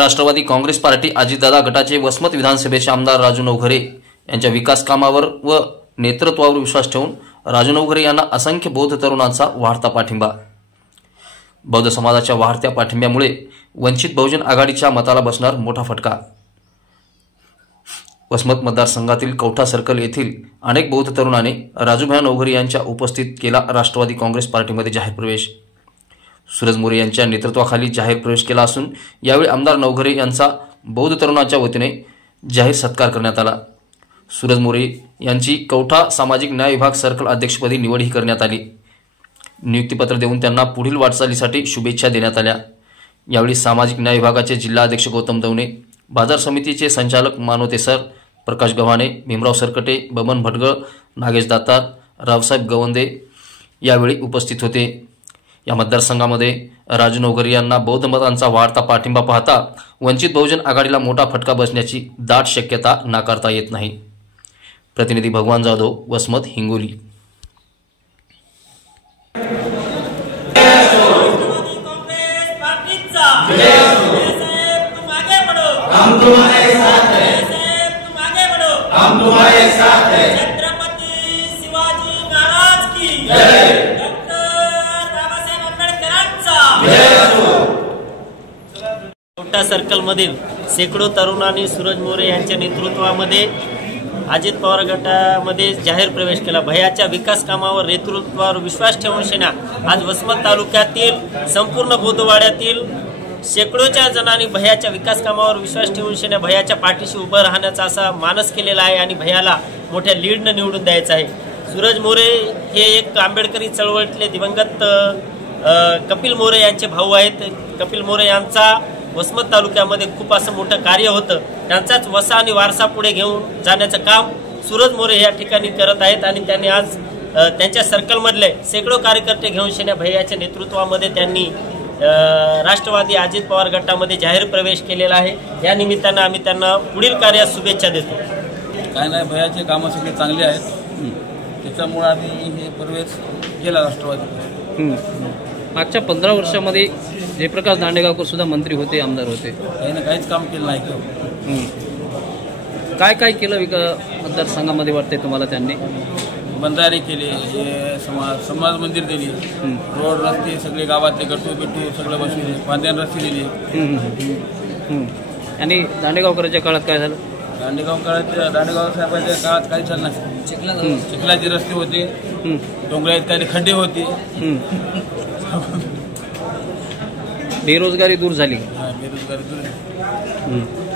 Rashtrawadi Congress party Ajitdada गटाचे वसमत विधानसभेचे आमदार राजू नवघरे यांच्या विकास कामावर व नेतृत्वावर विश्वास ठेवून राजू नवघरे यांना असंख्य बौद्ध तरुणांचा वाढता पाठिंबा। बौद्ध समाजाच्या वाढत्या पाठिंब्यामुळे वंचित बहुजन आघाडीच्या मताला बसणार मोठा फटका। वसमत मतदारसंघातील कौठा सर्कल येथील अनेक बौद्ध तरुणांनी राजूभाई नवघरे यांच्या उपस्थित केला राष्ट्रवादी काँग्रेस पार्टीमध्ये जाहीर प्रवेश। सूरज मोरे यांच्या नेतृत्वाखाली जाहीर प्रवेश केला असून यावेळी आमदार नवघरे यांचा बौद्ध तरुणांच्या वतीने जाहीर सत्कार करण्यात आला। सूरज मोरे यांची कौठा सामाजिक न्याय विभाग सर्कल अध्यक्षपदी निवडही करण्यात आली। नियुक्तीपत्र देऊन त्यांना पुढील वाटचालीसाठी शुभेच्छा देण्यात आल्या। यावेळी सामाजिक न्याय विभागाचे जिल्हा अध्यक्ष गौतम दवणे, बाजार समितीचे संचालक मानोते सर, प्रकाश गव्हाणे, भीमराव सरकटे, बबन भटगळ, नागेश दातार, रावसाहेब गवंदे यावेळी उपस्थित होते। या मतदारसंघामध्ये राजू नवघरे यांना बौद्ध मतांचा वाढता पाठिंबा पाहता वंचित बहुजन आघाडीला मोठा फटका बसण्याची दाट शक्यता नाकारता येत नाही। प्रतिनिधी भगवान जाधव, वसमत, हिंगोली। कौठा सर्कलमधील शेकडो तरुणांनी सूरज मोरे यांच्या नेतृत्वामध्ये अजित पवार गटामध्ये जाहीर प्रवेश केला। भैयाच्या विकास कामावर नेतृत्वावर विश्वास ठेवून सेना आज वसमत तालुक्यातील संपूर्ण बौद्धवाड्यातील शेकडोच्या जणांनी भैयाच्या विकास कामावर विश्वास ठेवून सेना भैयाच्या पाठीशी उभं राहण्याचा असा मानस केलेला आहे आणि भैयाला मोठ्या लीडनं निवडून द्यायचं आहे। सूरज मोरे हे एक आंबेडकरी चळवळीतले दिवंगत कपिल मोरे यांचे भाऊ आहेत। कपिल मोरे यांचा वसमत तालुक्यामध्ये खूप असं मोठं कार्य होतं। त्यांचाच वसा आणि वारसा पुढे घेऊन जाण्याचं काम सूरज मोरे या ठिकाणी करत आहेत आणि त्यांनी आज त्यांच्या सर्कलमधले शेकडो कार्यकर्ते घेऊन शेना भैयाच्या नेतृत्वामध्ये त्यांनी राष्ट्रवादी अजित पवार गटामध्ये जाहीर प्रवेश केलेला आहे। या निमित्तानं आम्ही त्यांना पुढील कार्यात शुभेच्छा देतो। काय नाही, भैयाचे कामं सगळे चांगले आहेत, त्याच्यामुळे आम्ही हे प्रवेश केला राष्ट्रवादी। मागच्या 15 वर्षामध्ये जयप्रकाश दांडेगावकर सुद्धा मंत्री होते, आमदार होते, त्याने काहीच काम केलं नाही। काय काय केलं मतदारसंघामध्ये वाटतंय तुम्हाला? त्यांनी बंधारे केले, समाज मंदिर दिली, रोड रस्ते सगळे गावातले गट्टू बिट्टू सगळं बसविले, पांद्यान रस्ते दिले। आणि दांडेगावकरांच्या काळात काय झालं? दांडेगाव साहेबांच्या काळात काही झालं नाही। चिखलाचे रस्ते होते, डोंगरात काही खड्डे होते, बेरोजगारी दूर झाली। बेरोजगारी दूर झाली।